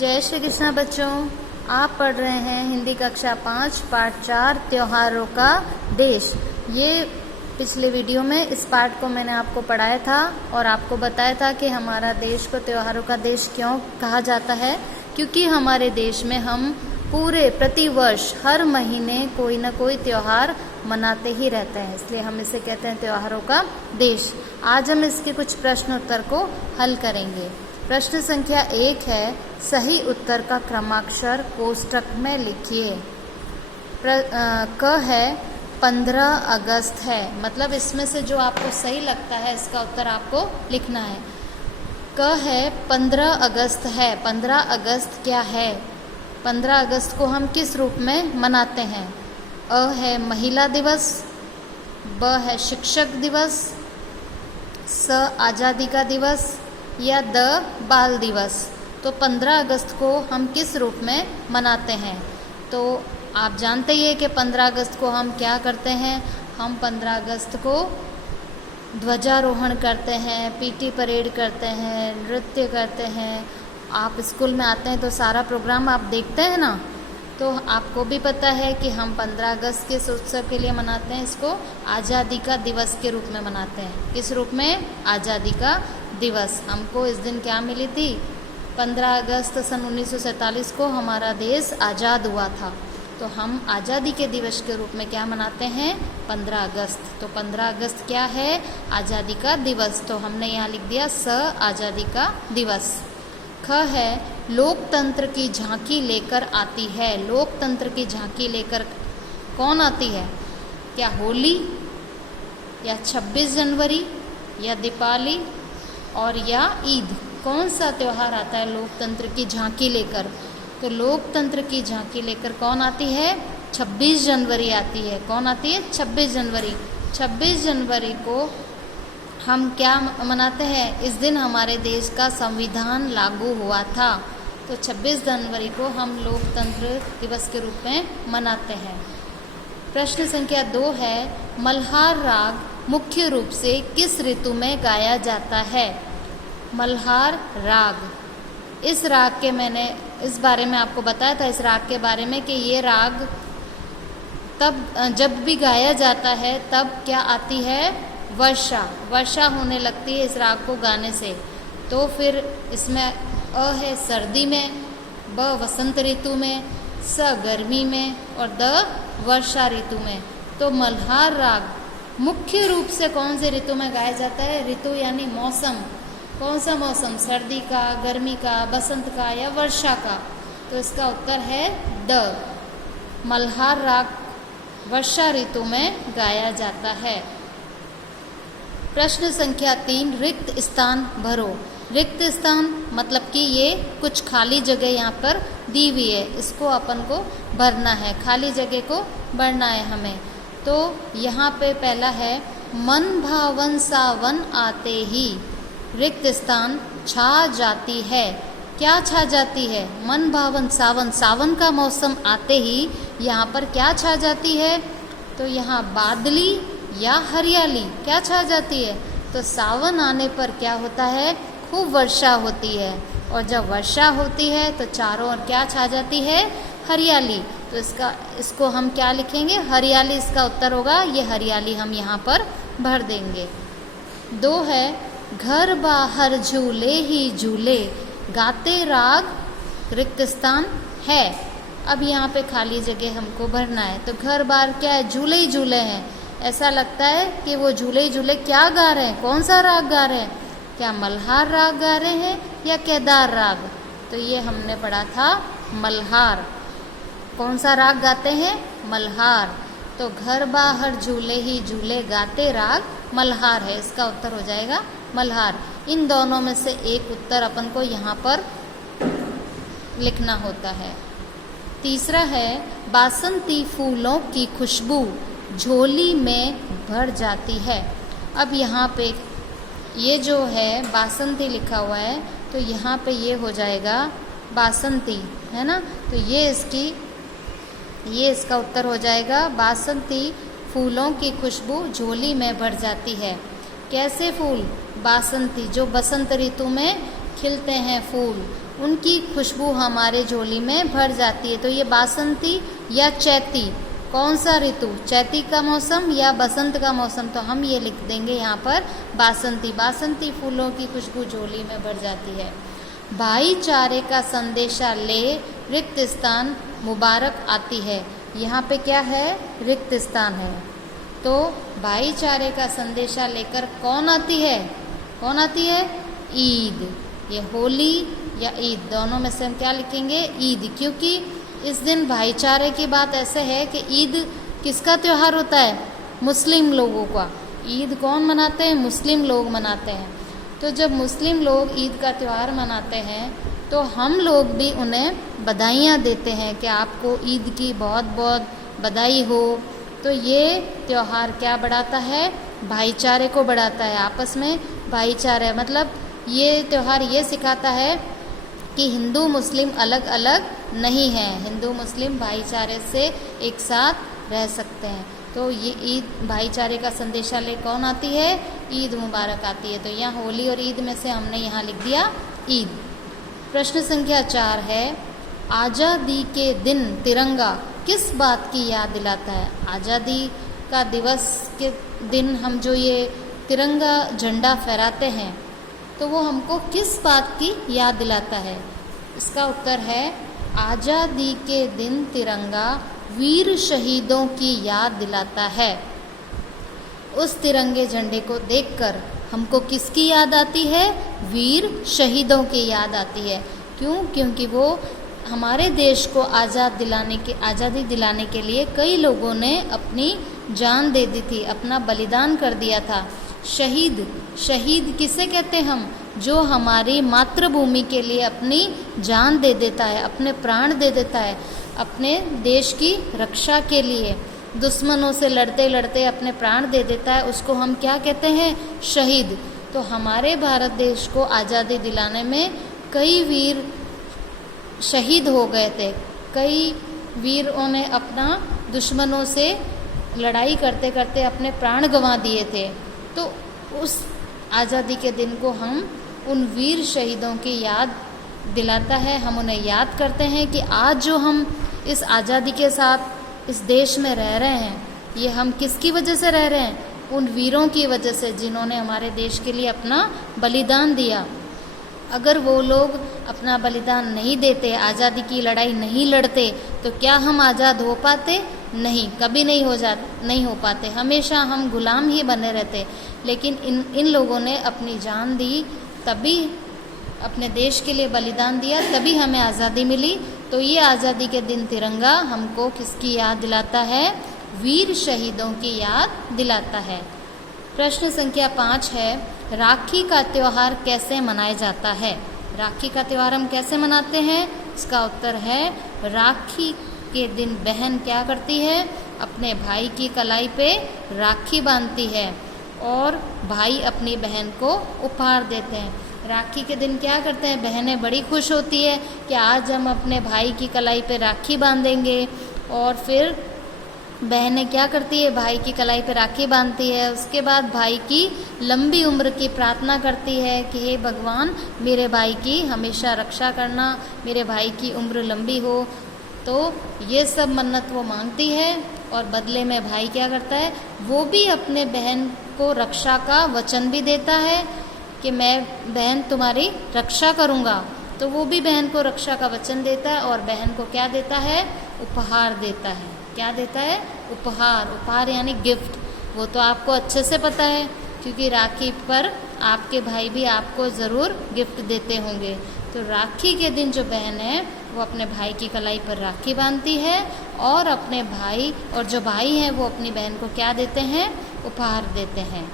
जय श्री कृष्णा बच्चों, आप पढ़ रहे हैं हिंदी कक्षा 5 पाठ 4 त्योहारों का देश। ये पिछले वीडियो में इस पाठ को मैंने आपको पढ़ाया था और आपको बताया था कि हमारा देश को त्योहारों का देश क्यों कहा जाता है। क्योंकि हमारे देश में हम पूरे प्रतिवर्ष हर महीने कोई ना कोई त्योहार मनाते ही रहते हैं, इसलिए हम इसे कहते हैं त्योहारों का देश। आज हम इसके कुछ प्रश्न उत्तर को हल करेंगे। प्रश्न संख्या 1 है, सही उत्तर का क्रमाक्षर कोष्टक में लिखिए। क है 15 अगस्त है, मतलब इसमें से जो आपको सही लगता है इसका उत्तर आपको लिखना है। क है 15 अगस्त है। 15 अगस्त क्या है? 15 अगस्त को हम किस रूप में मनाते हैं? अ है महिला दिवस, ब है शिक्षक दिवस, स आज़ादी का दिवस या द बाल दिवस। तो 15 अगस्त को हम किस रूप में मनाते हैं? तो आप जानते ही हैं कि 15 अगस्त को हम क्या करते हैं। हम 15 अगस्त को ध्वजारोहण करते हैं, पीटी परेड करते हैं, नृत्य करते हैं। आप स्कूल में आते हैं तो सारा प्रोग्राम आप देखते हैं ना, तो आपको भी पता है कि हम 15 अगस्त के उत्सव के लिए मनाते हैं। इसको आज़ादी का दिवस के रूप में मनाते हैं। किस रूप में? आज़ादी का दिवस। हमको इस दिन क्या मिली थी? 15 अगस्त सन 1947 को हमारा देश आज़ाद हुआ था, तो हम आज़ादी के दिवस के रूप में क्या मनाते हैं? 15 अगस्त। तो 15 अगस्त क्या है? आज़ादी का दिवस। तो हमने यहाँ लिख दिया स आज़ादी का दिवस। ख है लोकतंत्र की झांकी लेकर आती है। लोकतंत्र की झांकी लेकर कौन आती है? क्या होली या 26 जनवरी या दीपावली और या ईद? कौन सा त्यौहार आता है लोकतंत्र की झांकी लेकर? तो लोकतंत्र की झांकी लेकर कौन आती है? 26 जनवरी आती है। कौन आती है? 26 जनवरी। 26 जनवरी को हम क्या मनाते हैं? इस दिन हमारे देश का संविधान लागू हुआ था, तो 26 जनवरी को हम लोकतंत्र दिवस के रूप में मनाते हैं। प्रश्न संख्या 2 है, मल्हार राग मुख्य रूप से किस ऋतु में गाया जाता है? मल्हार राग, इस राग के मैंने इस बारे में आपको बताया था, इस राग के बारे में कि ये राग तब जब भी गाया जाता है तब क्या आती है? वर्षा। वर्षा होने लगती है इस राग को गाने से। तो फिर इसमें अ है सर्दी में, ब वसंत ऋतु में, स गर्मी में और द वर्षा ऋतु में। तो मल्हार राग मुख्य रूप से कौन से ऋतु में गाया जाता है? ऋतु यानी मौसम। कौन सा मौसम? सर्दी का, गर्मी का, बसंत का या वर्षा का? तो इसका उत्तर है द। मल्हार राग वर्षा ऋतु में गाया जाता है। प्रश्न संख्या 3, रिक्त स्थान भरो। रिक्त स्थान मतलब कि ये कुछ खाली जगह यहाँ पर दी हुई है, इसको अपन को भरना है, खाली जगह को भरना है हमें। तो यहाँ पे पहला है, मन भावन सावन आते ही रिक्त स्थान छा जाती है। क्या छा जाती है? मन भावन सावन, सावन का मौसम आते ही यहाँ पर क्या छा जाती है? तो यहाँ बादली या हरियाली क्या छा जाती है? तो सावन आने पर क्या होता है? खूब वर्षा होती है, और जब वर्षा होती है तो चारों ओर क्या छा जाती है? हरियाली। तो इसको हम क्या लिखेंगे? हरियाली इसका उत्तर होगा। ये हरियाली हम यहाँ पर भर देंगे। 2 है, घर बाहर झूले ही झूले गाते राग रिक्त स्थान है। अब यहाँ पे खाली जगह हमको भरना है। तो घर बाहर क्या है? झूले ही झूले हैं। ऐसा लगता है कि वो झूले ही झूले क्या गा रहे हैं? कौन सा राग गा रहे हैं? क्या मल्हार राग गा रहे हैं या केदार राग? तो ये हमने पढ़ा था मल्हार। कौन सा राग गाते हैं? मल्हार। तो घर बाहर झूले ही झूले गाते राग मल्हार है, इसका उत्तर हो जाएगा मल्हार। इन दोनों में से एक उत्तर अपन को यहाँ पर लिखना होता है। तीसरा है, बासंती फूलों की खुशबू झोली में भर जाती है। अब यहाँ पे ये जो है बासंती लिखा हुआ है, तो यहाँ पे ये हो जाएगा बासंती, है ना। तो ये इसका उत्तर हो जाएगा बासंती फूलों की खुशबू झोली में भर जाती है। कैसे फूल? बासंती, जो बसंत ऋतु में खिलते हैं फूल, उनकी खुशबू हमारे झोली में भर जाती है। तो ये बासंती या चैती, कौन सा ऋतु, चैती का मौसम या बसंत का मौसम, तो हम ये लिख देंगे यहाँ पर बासंती। बासंती फूलों की खुशबू झोली में भर जाती है। भाईचारे का संदेशा ले रिक्त स्थान मुबारक आती है। यहाँ पे क्या है, रिक्त स्थान है। तो भाईचारे का संदेशा लेकर कौन आती है, कौन आती है, ईद। ये होली या ईद दोनों में से हम क्या लिखेंगे, ईद, क्योंकि इस दिन भाईचारे की बात ऐसे है कि ईद किसका त्यौहार होता है, मुस्लिम लोगों का। ईद कौन मनाते हैं, मुस्लिम लोग मनाते हैं। तो जब मुस्लिम लोग ईद का त्यौहार मनाते हैं तो हम लोग भी उन्हें बधाइयाँ देते हैं कि आपको ईद की बहुत बहुत बधाई हो। तो ये त्यौहार क्या बढ़ाता है, भाईचारे को बढ़ाता है, आपस में भाईचारा। मतलब ये त्यौहार ये सिखाता है कि हिंदू मुस्लिम अलग अलग नहीं हैं, हिंदू मुस्लिम भाईचारे से एक साथ रह सकते हैं। तो ये ईद भाईचारे का संदेशा ले कौन आती है, ईद मुबारक आती है। तो यहाँ होली और ईद में से हमने यहाँ लिख दिया ईद। प्रश्न संख्या 4 है, आज़ादी के दिन तिरंगा किस बात की याद दिलाता है। आज़ादी का दिवस के दिन हम जो ये तिरंगा झंडा फहराते हैं तो वो हमको किस बात की याद दिलाता है। इसका उत्तर है, आज़ादी के दिन तिरंगा वीर शहीदों की याद दिलाता है। उस तिरंगे झंडे को देखकर हमको किसकी याद आती है, वीर शहीदों की याद आती है। क्यों, क्योंकि वो हमारे देश को आज़ादी दिलाने के लिए कई लोगों ने अपनी जान दे दी थी, अपना बलिदान कर दिया था। शहीद किसे कहते हैं हम, जो हमारी मातृभूमि के लिए अपनी जान दे देता है, अपने प्राण दे देता है, अपने देश की रक्षा के लिए दुश्मनों से लड़ते लड़ते अपने प्राण दे देता है, उसको हम क्या कहते हैं, शहीद। तो हमारे भारत देश को आज़ादी दिलाने में कई वीर शहीद हो गए थे, कई वीरों ने अपना दुश्मनों से लड़ाई करते करते अपने प्राण गंवा दिए थे। तो उस आज़ादी के दिन को हम उन वीर शहीदों की याद दिलाता है, हम उन्हें याद करते हैं कि आज जो हम इस आज़ादी के साथ इस देश में रह रहे हैं, ये हम किसकी वजह से रह रहे हैं, उन वीरों की वजह से जिन्होंने हमारे देश के लिए अपना बलिदान दिया। अगर वो लोग अपना बलिदान नहीं देते, आज़ादी की लड़ाई नहीं लड़ते, तो क्या हम आज़ाद हो पाते, नहीं, कभी नहीं हो पाते, हमेशा हम गुलाम ही बने रहते। लेकिन इन लोगों ने अपनी जान दी, तभी अपने देश के लिए बलिदान दिया, तभी हमें आज़ादी मिली। तो ये आज़ादी के दिन तिरंगा हमको किसकी याद दिलाता है, वीर शहीदों की याद दिलाता है। प्रश्न संख्या 5 है, राखी का त्यौहार कैसे मनाया जाता है। राखी का त्यौहार हम कैसे मनाते हैं, इसका उत्तर है, राखी के दिन बहन क्या करती है, अपने भाई की कलाई पे राखी बांधती है और भाई अपनी बहन को उपहार देते हैं। राखी के दिन क्या करते हैं, बहनें बड़ी खुश होती है कि आज हम अपने भाई की कलाई पे राखी बांधेंगे। और फिर बहनें क्या करती है, भाई की कलाई पे राखी बांधती है। उसके बाद भाई की लंबी उम्र की प्रार्थना करती है कि हे भगवान, मेरे भाई की हमेशा रक्षा करना, मेरे भाई की उम्र लंबी हो। तो ये सब मन्नत वो मांगती है और बदले में भाई क्या करता है, वो भी अपने बहन को रक्षा का वचन भी देता है कि मैं बहन तुम्हारी रक्षा करूँगा। तो वो भी बहन को रक्षा का वचन देता है और बहन को क्या देता है, उपहार देता है। क्या देता है, उपहार यानी गिफ्ट। वो तो आपको अच्छे से पता है क्योंकि राखी पर आपके भाई भी आपको ज़रूर गिफ्ट देते होंगे। तो राखी के दिन जो बहन है वो अपने भाई की कलाई पर राखी बांधती है और अपने भाई और जो भाई हैं वो अपनी बहन को क्या देते हैं, उपहार देते हैं।